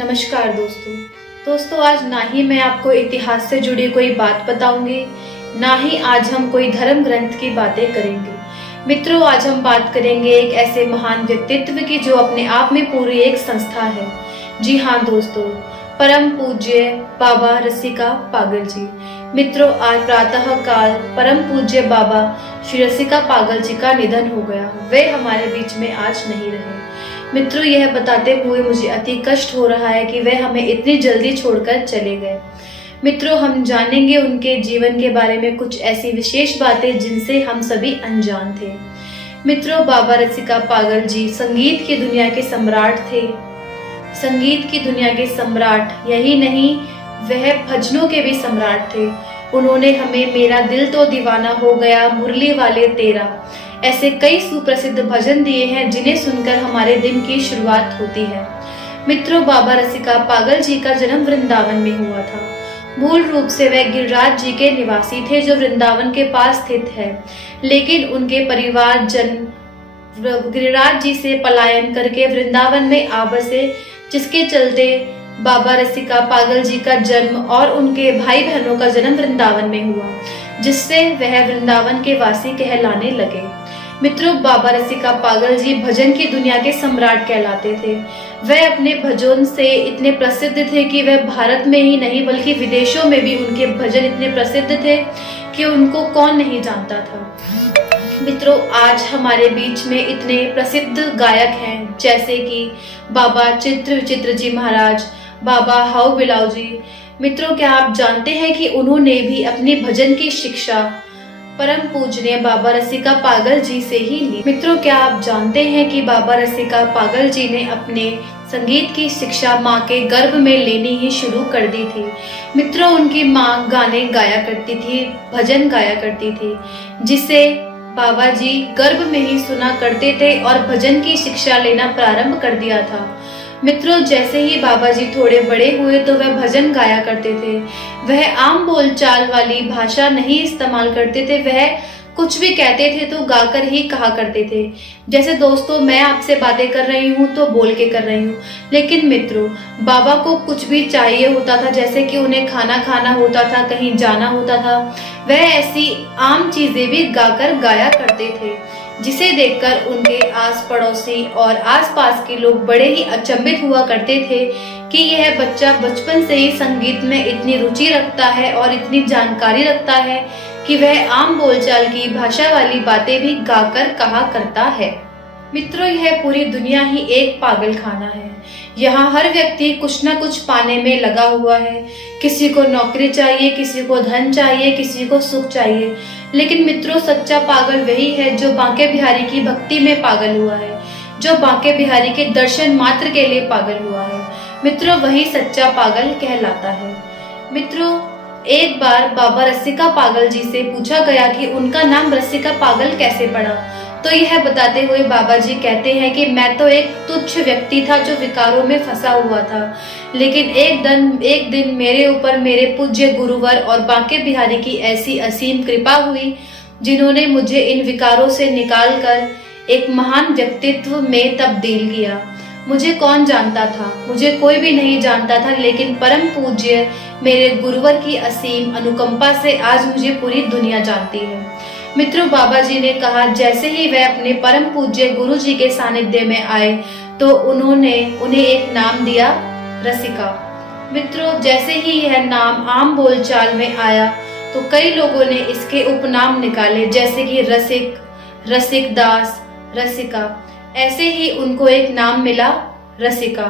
नमस्कार दोस्तों आज ना ही मैं आपको इतिहास से जुड़ी कोई बात बताऊंगी, ना ही आज हम कोई धर्म ग्रंथ की बातें करेंगे। मित्रों, आज हम बात करेंगे एक ऐसे महान व्यक्तित्व की जो अपने आप में पूरी एक संस्था है। जी हाँ दोस्तों, परम पूज्य बाबा रसिका पागल जी। मित्रों, आज प्रातः काल परम पूज्य बाबा श्री रसिका पागल जी का निधन हो गया। वे हमारे बीच में आज नहीं रहे। मित्रों, यह बताते हुए मुझे अति कष्ट हो रहा है कि वे हमें इतनी जल्दी छोड़कर चले गए। मित्रों, हम जानेंगे उनके जीवन के बारे में कुछ ऐसी विशेष बातें जिनसे हम सभी अनजान थे। मित्रों, बाबा रसिका पागल जी संगीत की दुनिया के सम्राट थे। संगीत की दुनिया के सम्राट यही नहीं, वह भजनों के भी सम्राट थे। उन्होंने हमें मेरा दिल तो दीवाना हो गया, मुरली वाले तेरा, ऐसे कई सुप्रसिद्ध भजन दिए हैं जिन्हें सुनकर हमारे दिन की शुरुआत होती है। मित्रों, बाबा रसिका पागल जी का जन्म वृंदावन में हुआ था। मूल रूप से वह गिरिराज जी के निवासी थे जो वृंदावन के पास स्थित है, लेकिन उनके परिवार जन गिरिराज जी से पलायन करके वृंदावन में आ बसे, जिसके चलते बाबा रसिका पागल जी का जन्म और उनके भाई बहनों का जन्म वृंदावन में हुआ, जिससे वह वृंदावन के वासी कहलाने लगे। मित्रों, बाबा रसिका पागल जी भजन की दुनिया के सम्राट कहलाते थे। वह अपने भजन से इतने प्रसिद्ध थे कि वह भारत में ही नहीं बल्कि विदेशों में भी उनके भजन इतने प्रसिद्ध थे कि उनको कौन नहीं जानता था। मित्रों, आज हमारे बीच में इतने प्रसिद्ध गायक हैं जैसे कि बाबा चित्र विचित्र जी महाराज, बाबा हाउ बिलाव जी। मित्रों, क्या आप जानते हैं कि उन्होंने भी अपनी भजन की शिक्षा परम पूजनीय बाबा रसिका पागल जी से ही ली। मित्रों, क्या आप जानते हैं कि बाबा रसिका पागल जी ने अपने संगीत की शिक्षा माँ के गर्भ में लेनी ही शुरू कर दी थी। मित्रों, उनकी माँ गाने गाया करती थी, भजन गाया करती थी, जिसे बाबा जी गर्भ में ही सुना करते थे और भजन की शिक्षा लेना प्रारंभ कर दिया था। मित्रों, जैसे ही बाबा जी थोड़े बड़े हुए तो वह भजन गाया करते थे। वह आम बोलचाल वाली भाषा नहीं इस्तेमाल करते थे, वह कुछ भी कहते थे तो गाकर ही कहा करते थे। जैसे दोस्तों, मैं आपसे बातें कर रही हूँ तो बोल के कर रही हूँ, लेकिन मित्रों, बाबा को कुछ भी चाहिए होता था, जैसे कि उन्हें खाना खाना होता था, कहीं जाना होता था, वह ऐसी आम चीजें भी गाकर गाया करते थे, जिसे देखकर उनके आस पड़ोसी और आसपास के लोग बड़े ही अचंभित हुआ करते थे कि यह बच्चा बचपन से ही संगीत में इतनी रुचि रखता है और इतनी जानकारी रखता है कि वह आम बोलचाल की भाषा वाली बातें भी गाकर कहा करता है। मित्रों, यह पूरी दुनिया ही एक पागल खाना है। यहाँ हर व्यक्ति कुछ न कुछ पाने में लगा हुआ है। किसी को नौकरी चाहिए, किसी को धन चाहिए, किसी को सुख चाहिए, लेकिन मित्रों, सच्चा पागल वही है जो बांके बिहारी की भक्ति में पागल हुआ है, जो बांके बिहारी के दर्शन मात्र के लिए पागल हुआ है। मित्रों, वही सच्चा पागल कहलाता है। मित्रों, एक बार बाबा रसिका पागल जी से पूछा गया कि उनका नाम रसिका पागल कैसे पड़ा, तो यह बताते हुए बाबा जी कहते हैं कि मैं तो एक तुच्छ व्यक्ति था जो विकारों में फंसा हुआ था, लेकिन एक दिन मेरे ऊपर मेरे पूज्य गुरुवर और बांके बिहारी की ऐसी असीम कृपा हुई, जिन्होंने मुझे इन विकारों से निकालकर एक महान व्यक्तित्व में तब्दील किया। मुझे कौन जानता था, मुझे कोई भी नहीं जानता था, लेकिन परम पूज्य मेरे गुरुवर की असीम अनुकंपा से आज मुझे पूरी दुनिया जानती है। मित्रों, बाबा जी ने कहा, जैसे ही वह अपने परम पूज्य गुरु जी के सानिध्य में आए तो उन्होंने उन्हें एक नाम दिया, रसिका। मित्रों, जैसे ही यह नाम आम बोलचाल में आया तो कई लोगों ने इसके उपनाम निकाले, जैसे कि रसिक, रसिक दास, रसिका। ऐसे ही उनको एक नाम मिला, रसिका।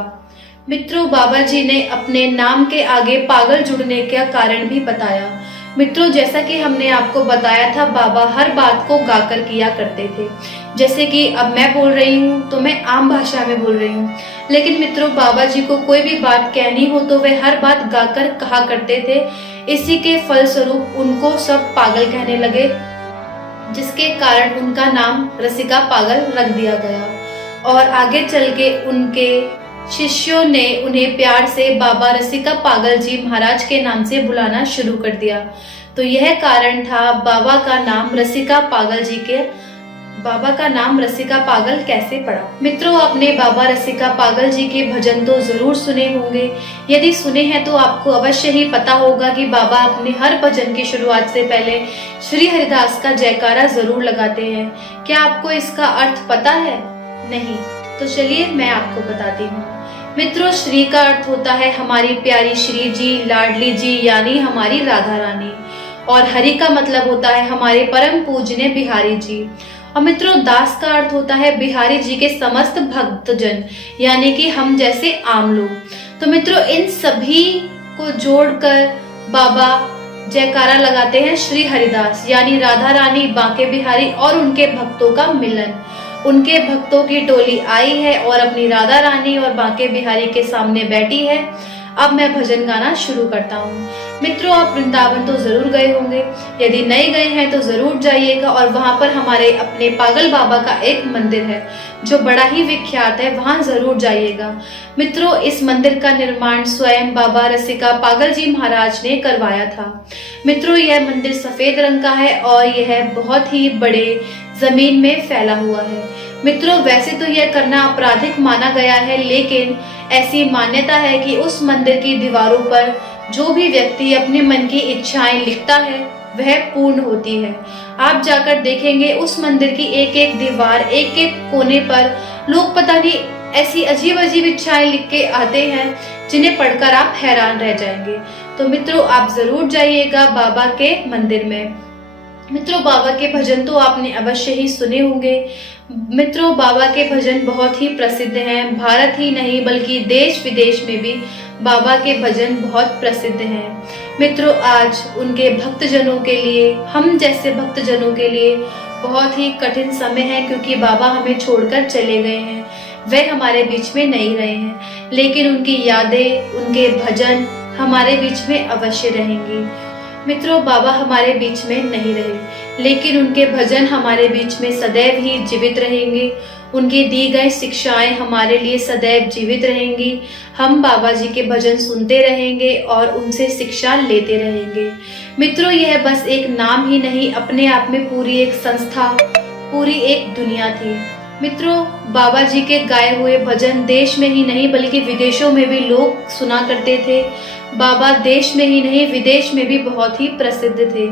मित्रों, बाबा जी ने अपने नाम के आगे पागल जुड़ने का कारण भी बताया। मित्रों, जैसा कि हमने आपको बताया था, बाबा हर बात को गाकर किया करते थे। जैसे कि अब मैं बोल रही हूँ तो मैं आम भाषा में बोल रही हूँ, लेकिन मित्रों, बाबा जी को कोई भी बात कहनी हो तो वे हर बात गाकर कहा करते थे। इसी के फलस्वरूप उनको सब पागल कहने लगे, जिसके कारण उनका नाम रसिका पागल रख दिया गया और आगे चल के उनके शिष्यों ने उन्हें प्यार से बाबा रसिका पागल जी महाराज के नाम से बुलाना शुरू कर दिया। तो यह कारण था बाबा का नाम रसिका पागल जी के बाबा का नाम रसिका पागल कैसे पड़ा। मित्रों, आपने बाबा रसिका पागल जी के भजन तो जरूर सुने होंगे। यदि सुने हैं तो आपको अवश्य ही पता होगा कि बाबा अपने हर भजन की शुरुआत से पहले श्री हरिदास का जयकारा जरूर लगाते हैं। क्या आपको इसका अर्थ पता है? नहीं तो चलिए मैं आपको बताती हूँ। मित्रों, श्री का अर्थ होता है हमारी प्यारी श्री जी, लाडली जी, यानी हमारी राधा रानी। और हरि का मतलब होता है हमारे परम पूजनीय बिहारी जी। और मित्रों, दास का अर्थ होता है बिहारी जी के समस्त भक्तजन, यानी कि हम जैसे आम लोग। तो मित्रों, इन सभी को जोड़कर बाबा जयकारा लगाते हैं श्री हरिदास, यानी राधा रानी, बांके बिहारी और उनके भक्तों का मिलन। उनके भक्तों की टोली आई है और अपनी राधा रानी और बांके बिहारी के सामने बैठी है। अब मैं भजन गाना शुरू करता हूँ। मित्रों, आप वृंदावन तो जरूर गए होंगे। यदि नहीं गए हैं तो जरूर जाइएगा और वहां पर हमारे अपने पागल बाबा का एक मंदिर है जो बड़ा ही विख्यात है, वहां जरूर जाइएगा। मित्रों, इस मंदिर का निर्माण स्वयं बाबा रसिका पागल जी महाराज ने करवाया था। मित्रों, यह मंदिर सफेद रंग का है और यह बहुत ही बड़े जमीन में फैला हुआ है। मित्रों, वैसे तो यह करना आपराधिक माना गया है, लेकिन ऐसी मान्यता है कि उस मंदिर की दीवारों पर जो भी व्यक्ति अपने मन की इच्छाएं लिखता है वह पूर्ण होती है। आप जाकर देखेंगे उस मंदिर की एक एक दीवार, एक एक कोने पर लोग पता नहीं ऐसी अजीब अजीब इच्छाएं लिख के आते हैं जिन्हें पढ़कर आप हैरान रह जाएंगे। तो मित्रों, आप जरूर जाइएगा बाबा के मंदिर में। मित्रों, बाबा के भजन तो आपने अवश्य ही सुने होंगे। मित्रों, बाबा के भजन बहुत ही प्रसिद्ध हैं। भारत ही नहीं बल्कि देश विदेश में भी बाबा के भजन बहुत प्रसिद्ध हैं। मित्रों, आज उनके भक्तजनों के लिए, हम जैसे भक्तजनों के लिए बहुत ही कठिन समय है, क्योंकि बाबा हमें छोड़कर चले गए हैं। वह हमारे बीच में नहीं रहे हैं, लेकिन उनकी यादें, उनके भजन हमारे बीच में अवश्य रहेंगी। मित्रों, बाबा हमारे बीच में नहीं रहे, लेकिन उनके भजन हमारे बीच में सदैव ही जीवित रहेंगे। उनकी दी गई शिक्षाएं हमारे लिए सदैव जीवित रहेंगी। हम बाबा जी के भजन सुनते रहेंगे और उनसे शिक्षा लेते रहेंगे। मित्रों, यह बस एक नाम ही नहीं, अपने आप में पूरी एक संस्था, पूरी एक दुनिया थी। मित्रों, बाबा जी के गाए हुए भजन देश में ही नहीं बल्कि विदेशों में भी लोग सुना करते थे। बाबा देश में ही नहीं विदेश में भी बहुत ही प्रसिद्ध थे।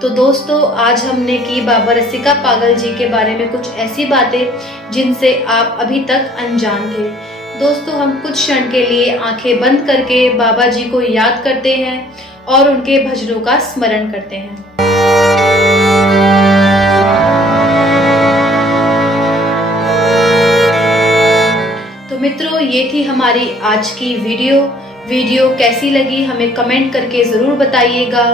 तो दोस्तों, आज हमने की बाबा रसिका पागल जी के बारे में कुछ ऐसी बातें जिनसे आप अभी तक अनजान थे। दोस्तों, हम कुछ क्षण के लिए आंखें बंद करके बाबा जी को याद करते हैं और उनके भजनों का स्मरण करते हैं। तो मित्रों, ये थी हमारी आज की वीडियो कैसी लगी हमें कमेंट करके जरूर बताइएगा।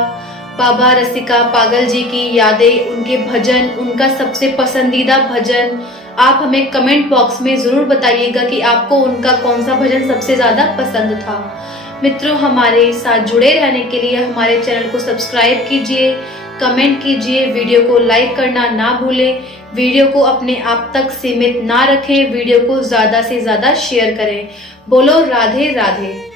बाबा रसिका पागल जी की यादें, उनके भजन, उनका सबसे पसंदीदा भजन आप हमें कमेंट बॉक्स में जरूर बताइएगा कि आपको उनका कौन सा भजन सबसे ज्यादा पसंद था। मित्रों, हमारे साथ जुड़े रहने के लिए हमारे चैनल को सब्सक्राइब कीजिए, कमेंट कीजिए, वीडियो को लाइक करना ना भूलें। वीडियो को अपने आप तक सीमित ना रखें, वीडियो को ज्यादा से ज्यादा शेयर करें। बोलो राधे राधे।